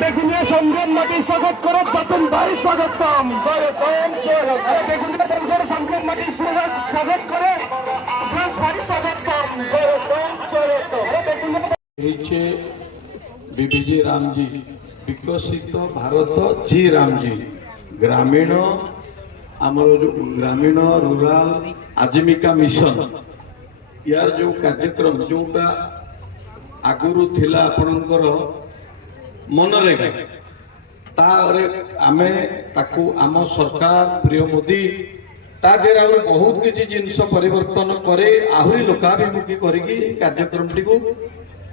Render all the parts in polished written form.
Begonia সংগ্রাম মাটি স্বাগত করো যতন ভাই স্বাগতম বেগুনিয়া সংগ্রাম মাটি স্বাগত করে ହେଇଛେ ବିବିଜି ରାମଜୀ ବିକଶିତ ଭାରତ ଜି ରାମଜୀ ଗ୍ରାମୀଣ ଆମର ଯେଉଁ ଗ୍ରାମୀଣ ରୁରାଲ ଆଜୀବିକା ମିଶନ ୟାର ଯେଉଁ କାର୍ଯ୍ୟକ୍ରମ ଯେଉଁଟା ଆଗରୁ ଥିଲା ଆପଣଙ୍କର ମନରେଗା ତାରେ ଆମେ ତାକୁ ଆମ ସରକାର ପ୍ରିୟ ମୋଦି ତା ଦେହରେ ଆହୁରି ବହୁତ କିଛି ଜିନିଷ ପରିବର୍ତ୍ତନ କରି ଆହୁରି ଲୋକାଭିମୁଖୀ କରିକି କାର୍ଯ୍ୟକ୍ରମଟିକୁ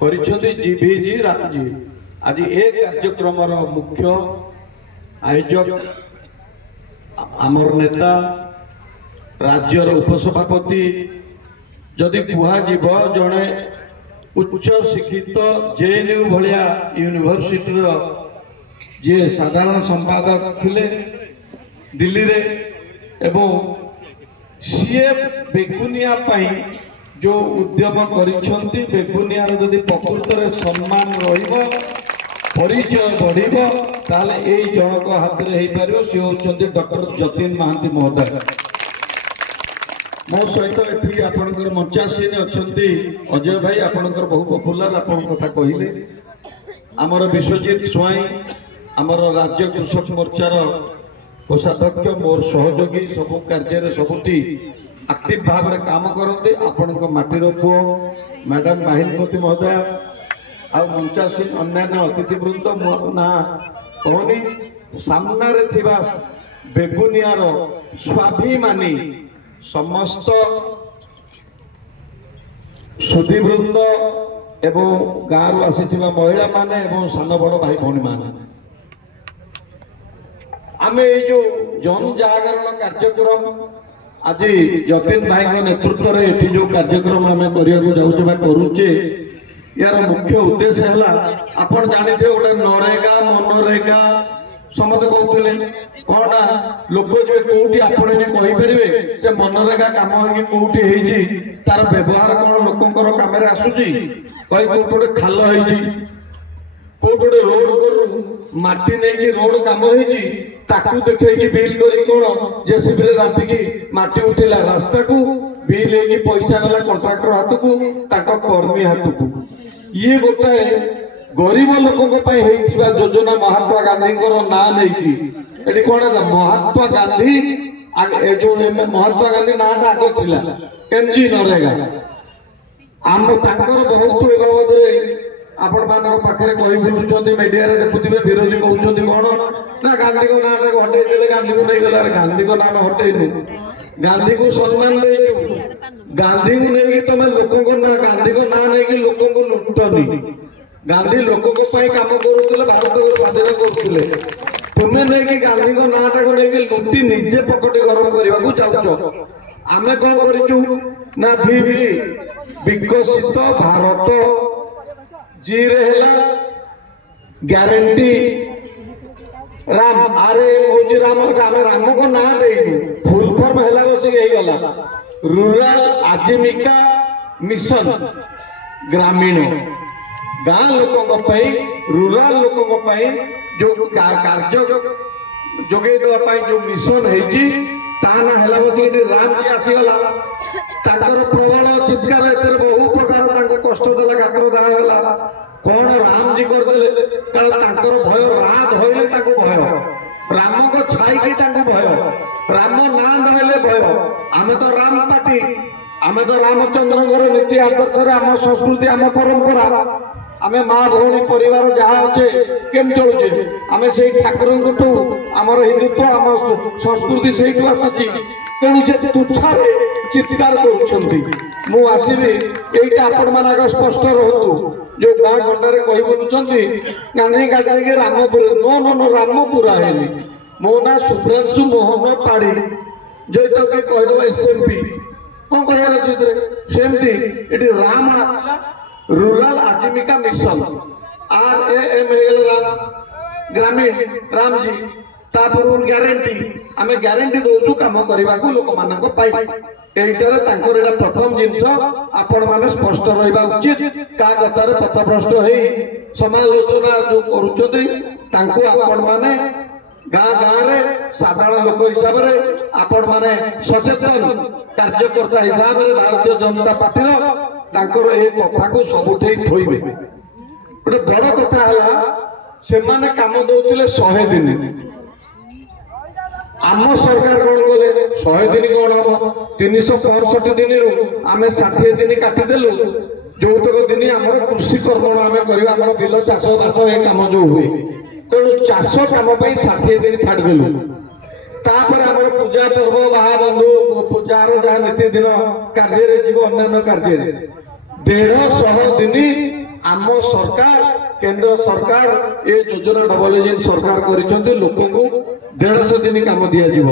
କରିଛନ୍ତି ବିବିଜି ରାମଜୀ। ଆଜି ଏ କାର୍ଯ୍ୟକ୍ରମର ମୁଖ୍ୟ ଆୟୋଜକ ଆମର ନେତା ରାଜ୍ୟର ଉପସଭାପତି ଯଦି କୁହାଯିବ ଜଣେ ଉଚ୍ଚ ଶିକ୍ଷିତ ଜେଏନୟୁ ଭଳିଆ ୟୁନିଭର୍ସିଟିର ଯିଏ ସାଧାରଣ ସମ୍ପାଦକ ଥିଲେ ଦିଲ୍ଲୀରେ ଏବଂ ସିଏ ବେଗୁନିଆ ପାଇଁ ଯେଉଁ ଉଦ୍ୟମ କରିଛନ୍ତି ବେଗୁନିଆର ଯଦି ପ୍ରକୃତରେ ସମ୍ମାନ ରହିବ ପରିଚୟ ବଢ଼ିବ ତାହେଲେ ଏଇ ଜଣକ ହାତରେ ହେଇପାରିବ। ସିଏ ହେଉଛନ୍ତି ଡକ୍ଟର ଯତୀନ ମହାନ୍ତି ମହୋଦୟ। ମୋ ସହିତ ଏଠି ଆପଣଙ୍କର ମଞ୍ଚାସୀନ ଅଛନ୍ତି ଅଜୟ ଭାଇ, ଆପଣଙ୍କର ବହୁ ପପୁଲାର, ଆପଣଙ୍କ କଥା କହିଲେ। ଆମର ବିଶ୍ୱଜିତ ସ୍ୱାଇଁ ଆମର ରାଜ୍ୟ କୃଷକ ମୋର୍ଚ୍ଚାର କୋଷାଧ୍ୟକ୍ଷ, ମୋର ସହଯୋଗୀ, ସବୁ କାର୍ଯ୍ୟରେ ସବୁଠି ଆକ୍ଟିଭ ଭାବରେ କାମ କରନ୍ତି। ଆପଣଙ୍କ ମାଟିର ପୁଅ ମ୍ୟାଡାମ ମାହିନମତୀ ମହୋଦୟ ଆଉ ମଞ୍ଚାସୀନ ଅନ୍ୟାନ୍ୟ ଅତିଥିବୃନ୍ଦ, ମୋ ନାଁ କହୁନି, ସାମ୍ନାରେ ଥିବା ବେଗୁନିଆର ସ୍ୱାଭିମାନୀ ସମସ୍ତ ସୁଧୀବୃନ୍ଦ ଏବଂ ଗାଁରୁ ଆସିଥିବା ମହିଳାମାନେ ଏବଂ ସାନ ବଡ଼ ଭାଇ ଭଉଣୀମାନେ, ଆମେ ଏଇ ଯୋଉ ଜନଜାଗରଣ କାର୍ଯ୍ୟକ୍ରମ ଆଜି ଯତୀନ ଭାଇଙ୍କ ନେତୃତ୍ୱରେ ଏଠି ଯୋଉ କାର୍ଯ୍ୟକ୍ରମ ଆମେ କରିବାକୁ ଯାଉଛେ ବା କରୁଛେ, ଏହାର ମୁଖ୍ୟ ଉଦ୍ଦେଶ୍ୟ ହେଲା ଆପଣ ଜାଣିଥିବେ ଗୋଟେ ନରେଗା ମନରେଗା ସମସ୍ତେ କହୁଥିଲେ କଣ ନା ଲୋକ ଯିବେ କୋଉଠି ଆପଣ ଏଠି କହିପାରିବେ ସେ ମନରେଗା କାମ ହେଇକି କୋଉଠି ହେଇଛି ତାର ବ୍ୟବହାର କଣ ଲୋକଙ୍କର କାମରେ ଆସୁଛି? କହି କୋଉଠି ଗୋଟେ ଖାଲ ହେଇଛି, କୋଉଠି ଗୋଟେ ରୋଡ କରୁ ମାଟି ନେଇକି ରୋଡ କାମ ହେଇଛି ତାକୁ ଦେଖେଇକି ବିଲ୍ କରି କଣ ଜେସିବିରେ ରାମ୍ପିକି ମାଟି ଉଠିଲା ରାସ୍ତାକୁ, ବିଲ୍ ହେଇକି ପଇସା ଗଲା କଣ୍ଟ୍ରାକ୍ଟର ହାତକୁ, ତାଙ୍କ କର୍ମୀ ହାତକୁ। ଇଏ ଗୋଟାଏ ଗରିବ ଲୋକଙ୍କ ପାଇଁ ହେଇଥିବା ଯୋଜନା ମହାତ୍ମା ଗାନ୍ଧୀଙ୍କର ନାଁ ନେଇକି ଏଠି କଣ ହେଲା ମହାତ୍ମା ଗାନ୍ଧୀ ଯୋଉ ମହାତ୍ମା ଗାନ୍ଧୀ ନାଁଟା ଆଗ ଥିଲା ଏମଜି ନରେଗା। ଆମ ତାଙ୍କର ବହୁତ ଏ ବାବଦରେ ଆପଣ ମାନଙ୍କ ପାଖରେ କହି ବୁଲୁଛନ୍ତି, ମିଡିଆରେ ଦେଖୁଥିବେ, ବିରୋଧୀ କହୁଛନ୍ତି କଣ ନା ଗାନ୍ଧୀଙ୍କ ନାଁଟାକୁ ହଟେଇ ଦେଲେ, ଗାନ୍ଧୀକୁ ନେଇଗଲା। ଗାନ୍ଧୀଙ୍କ ନାମ ହଟେଇନୁ, ଗାନ୍ଧୀକୁ ସମ୍ମାନ ଦେଇଛୁ। ଗାନ୍ଧୀକୁ ନେଇକି ତମେ ଲୋକଙ୍କ ନାଁ ଗାନ୍ଧୀଙ୍କ ନାଁ ନେଇକି ଲୋକଙ୍କୁ ଲୁଟନି। ଗାନ୍ଧୀ ଲୋକଙ୍କ ପାଇଁ କାମ କରୁଥିଲେ, ଭାରତକୁ ସ୍ୱାଧୀନ କରୁଥିଲେ। ତୁମେ ନେଇକି ଗାନ୍ଧୀଙ୍କ ନାଁଟାକୁ ନେଇକି ଲୁଟି ନିଜେ ପକେଟ ଗରମ କରିବାକୁ ଯାଉଛ। ଆମେ କଣ କରିଛୁ ନା ବିକଶିତ ଭାରତ ଜିରେ ହେଲା ଗ୍ୟାରେଣ୍ଟି ରାମ, ଆରେ ହଉଛି ରାମ, ଆମେ ରାମଙ୍କ ନାଁ ଦେଇନୁ, ଫୁଲ ଫର୍ମ ହେଲା ବସିକି ହେଇଗଲା ରୁରାଲ ଆଜୀବିକା ମିଶନ। ଗ୍ରାମୀଣ ଗାଁ ଲୋକଙ୍କ ପାଇଁ, ରୁରାଲ ଲୋକଙ୍କ ପାଇଁ ଯୋଉ କାର୍ଯ୍ୟ ଯୋଗେଇ ଦେବା ପାଇଁ ଯୋଉ ମିଶନ ହେଇଛି ତା ନା ହେଲା ବସିକି ରାମଜୀ ଆସିଗଲା। ତାଙ୍କର ପ୍ରବଳ ଚିତ୍କାର, ଏଥିରେ ବହୁ ପ୍ରକାର ତାଙ୍କୁ କଷ୍ଟ ଦେଲା, କାକର ଦାହ ହେଲା। କଣ ରାମଜୀ କରିଦେଲେ? କାରଣ ତାଙ୍କର ଭୟ, ରାମ ଧଇଲେ ତାଙ୍କୁ ଭୟ, ରାମଙ୍କ ଛାଇକି ତାଙ୍କୁ ଭୟ, ରାମ ନାଁ ଧଇଲେ ଭୟ। ଆମେ ତ ରାମ ପାର୍ଟି, ଆମେ ତ ରାମଚନ୍ଦ୍ରଙ୍କର ନୀତି ଆଦର୍ଶରେ, ଆମ ସଂସ୍କୃତି, ଆମ ପରମ୍ପରା, ଆମେ ମା ଭଉଣୀ ପରିବାର ଯାହା ଅଛେ କେମିତି ଚଳୁଛେ, ଆମେ ସେଇ ଠାକୁରଙ୍କଠୁ ଆମର ହିନ୍ଦୁତ୍ୱ, ଆମ ସଂସ୍କୃତି ସେଇଠୁ ଆସୁଛି। ତେଣୁ ସେ ତୁଚ୍ଛାରେ ଚିତ୍କାର କରୁଛନ୍ତି। ମୁଁ ଆସିବି, ଏଇଟା ଆପଣ ମାନଙ୍କ ସ୍ପଷ୍ଟ ରହନ୍ତୁ। ଯୋଉ ଗାଁ ଗଣ୍ଡାରେ କହି ବୁଲୁଛନ୍ତି ଗାନ୍ଧୀ ଗାଧେଇକି Rampur, no no no, Rampura ହେଇନି। ମୋ ନାଁ ଶୁଭ୍ରାଂଶୁ ମୋହନ ପାଢୀ, ଯେହେତୁ କି କହିଦେବ ଏସଏମପି, କଣ କହିବାର ଅଛି ଏଥିରେ? ସେମିତି ଏଠି ରାମ ଆସିଲା, ରୁରାଲ ଆଜୀବିକା ମିଶନ RAM ହେଇଗଲା ଗ୍ରାମୀଣ ରାମଜୀ। ତାପରେ ଗ୍ୟାରେଣ୍ଟି, ଆମେ ଗ୍ୟାରେଣ୍ଟି ଦଉଛୁ କାମ କରିବାକୁ ଲୋକମାନଙ୍କ ପାଇଁ। এইটাରେ ତାଙ୍କର ଏଇଟା ପ୍ରଥମ ଜିନିଷ ଆପଣ ମାନେ ସ୍ପଷ୍ଟ ରହିବା ଉଚିତ। କାହା କଥାରେ ପଥଭ୍ରଷ୍ଟ ହେଇ ସମାଲୋଚନା ଯୋଉ କରୁଛନ୍ତି ତାଙ୍କୁ ଆପଣ ମାନେ ଗାଁ ଗାଁରେ ସାଧାରଣ ଲୋକ ହିସାବରେ ଆପଣ ମାନେ ସଚେତନ କାର୍ଯ୍ୟକର୍ତ୍ତା ହିସାବରେ ଭାରତୀୟ ଜନତା ପାର୍ଟିର ତାଙ୍କର ଏ କଥାକୁ ସବୁଠି ଥୋଇବେ। ଗୋଟେ ବଡ କଥା ହେଲା ସେମାନେ କାମ ଦଉଥିଲେ 100 ଦିନ, ଆମ ସରକାର କଣ କଲେ 100 ଦିନ କଣ ହବ 365 ଦିନରୁ ଆମେ 60 ଦିନ କାଟିଦେଲୁ। ଯୋଉତକ ଦିନ ଆମର କୃଷି କର୍ମ ଆମେ କରିବା, ଆମର ବିଲ ଚାଷ ବାସ ଏ କାମ ଯୋଉ ହୁଏ, ତେଣୁ ଚାଷ କାମ ପାଇଁ 60 ଦିନ ଛାଡ଼ିଦେଲୁ। ତାପରେ ଆମର ପୂଜା ପର୍ବ ବାହା ବନ୍ଧୁ ପୂଜାର ଯାହା ନୀତି ଦିନ କାର୍ଯ୍ୟରେ ଯିବ, ଅନ୍ୟାନ୍ୟ କାର୍ଯ୍ୟରେ 150 ଦିନ ଆମ ସରକାର କେନ୍ଦ୍ର ସରକାର ଏ ଯୋଜନା ଡବଲ ଇଞ୍ଜିନ ସରକାର କରିଛନ୍ତି। ଲୋକଙ୍କୁ 150 ଦିନ କାମ ଦିଆଯିବ।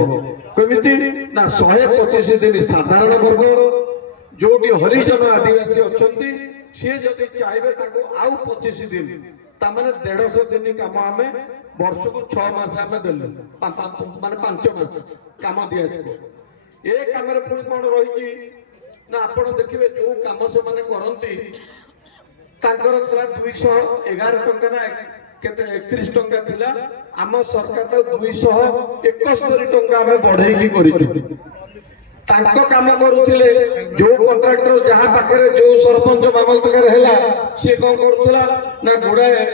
କେମିତି ନା 125 ଦିନ ସାଧାରଣ ବର୍ଗ, ଯୋଉଠି ହରିଜନ ଆଦିବାସୀ ଅଛନ୍ତି ସିଏ ଯଦି ଚାହିଁବେ ତାଙ୍କୁ ଆଉ 25 ଦିନ, ତାମାନେ 150 ଦିନ କାମ ଆମେ ବର୍ଷକୁ 6 ମାସ ଆମେ ଦେଲୁ, ମାନେ 5 ମାସ କାମ ଦିଆଯିବ। ଏ କାମରେ ପୁଣି କଣ ରହିଛି ନା ଆପଣ ଦେଖିବେ ଯୋଉ କାମ ସେମାନେ କରନ୍ତି ତାଙ୍କର ଥିଲା 211 ଟଙ୍କା ନା କେତେ 31 ଟଙ୍କା ଥିଲା। ଆମ ସରକାର ତାକୁ 271 ଟଙ୍କା ଆମେ ବଢେଇକି କରିଛୁ। ତାଙ୍କ କାମ କରୁଥିଲେ ଯୋଉ କଣ୍ଟ୍ରାକ୍ଟର ଯାହା ପାଖରେ ଯୋଉ ସରପଞ୍ଚ ମାମଲତକାର ହେଲା ସିଏ କଣ କରୁଥିଲା ନା ଗୁଡାଏ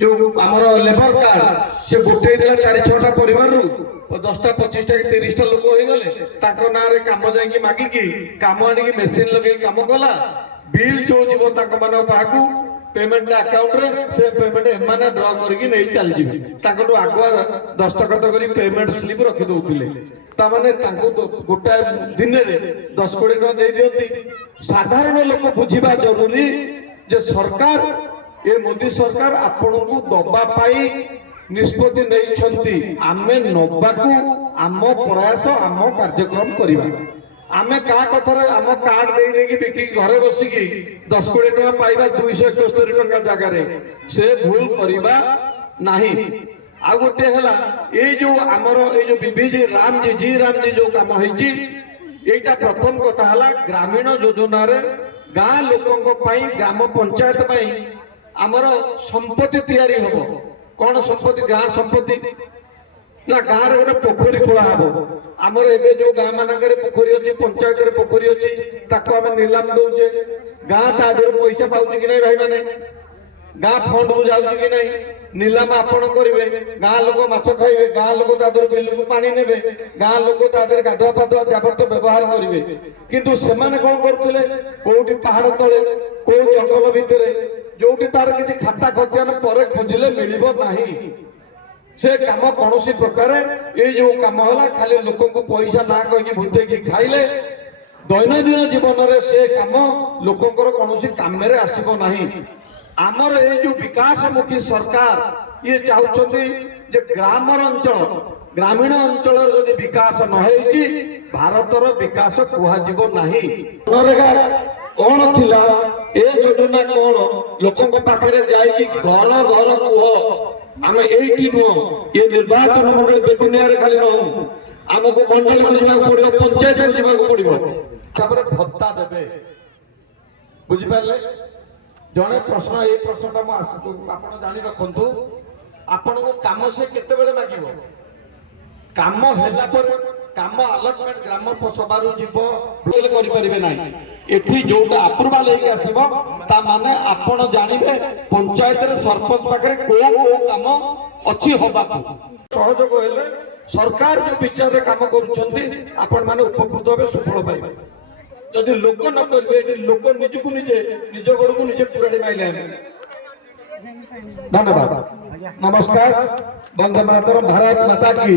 ଯୋଉ ଆମର ଲେବର କାର୍ଡ ସେ ଗୋଟେଇ ଦେଲା 4-6ଟା ପରିବାରରୁ 10ଟା 25ଟା କି 30ଟା ଲୋକ ହେଇଗଲେ ତାଙ୍କ ନାଁରେ କାମ ଯାଇକି ମାଗିକି କାମ ଆଣିକି ମେସିନ ଲଗେଇ କାମ କଲା। ବିଲ୍ ଯୋଉ ଯିବ ତାଙ୍କ ମାନଙ୍କ ପାଖକୁ पेमेंट अकाउंट रे से पेमेंट एमाने ड्रा करके नहीं चल जिवे ताकटो आगुआ दस्तखत करी पेमेंट स्लिप रखि दउथिले ता माने तांको गोटा दिन रे 10 कोटी टका दे दियंती। साधारण लोक बुझिबा जरूरी जे सरकार ए मोदी सरकार आपन को दबा पाई निष्पत्ति नहीं छंती। आमे नबाकू आम प्रयास आम कार्यक्रम करिबा आमे का कथर आम कार्ड दे देकी बिकी घरे बसिकी 10 कोटी टका पाइबा 271 टका जगह रे से भूल करिबा नाही। आ गोटे हला ए जो हमरो ए जो बीबीजी रामजी जो काम होईची एटा प्रथम कथा हला ग्रामीण योजना रे गां लोकन को पई ग्राम पंचायत पई हमरो संपत्ति तैयारी हबो। कोन संपत्ति गां संपत्ति ना गाँव रे गोटे पोखरी खोला हम आमर एवं जो गाँ मानक पोखरी अच्छी पंचायत पोखरी अच्छी ताको आम निलाम दौचे गाँ ता देहर पैसा पाउछ कि नहीं भाई मैंने गाँ फंड को जाऊँ कि नहीं निलाम आपण करेंगे गाँ लोक माछ खाइबे गाँ लोक तादर बिल को पानी नेबे गाँ लोक तादर गाधुआ पाधुआ जाबत व्यवहार करेंगे। किंतु सेमाने कौन करथिले कोउठी पहाड़ तले को जंगल भितर जोटी तार किछि खाता खतियान परे खोजिले मिलिबो नाही। से काम कौन प्रकार ये जो काम है खाली लोक को पैसा ना कहीं भूते की खाइले दैनंदिन जीवन में से काम लोकंर कौन काम आसब ना। आमर ये जो विकासमुखी सरकार ये चाहते जे ग्रामर अंचल ग्रामीण अंचल जो विकास न होइछि भारतर विकास कुहाजिबो नाही। मनरेगा कौन थिला ए योजना कौन लोकंक पाखरे जाई घर घर कुह आमे एठी नुह ये निर्वाचन मंडल बेगुनिया रे खाली रहू आमको मंडल को जीवा पड़िबो पंचायत को जीवा पड़िबो तापर भत्ता देबे बुझि पाले। जने प्रश्न ए प्रश्नटा म आपण जानि रखंतु आपण को काम से केते बेले मागिबो काम हैला पर काम अलॉटमेंट ग्राम सभारू जीव भूल करि परिबे नाही। एठी जोटा अप्रूवल लेके आसीबो ता माने आपण जानिबे पंचायत रे सरपंच पाखरे को काम अछि होबाकू सहयोग हेले सरकार जो विचार रे काम करूछंती आपण माने उपकृत होबे सुफल पाइबे। जदि लोक न करबे एठी लोक निजकू निजे निज गोड़कू निजे कुराडी माइले हम। धन्यवाद नमस्कार वंदे मातरम। भारत माता की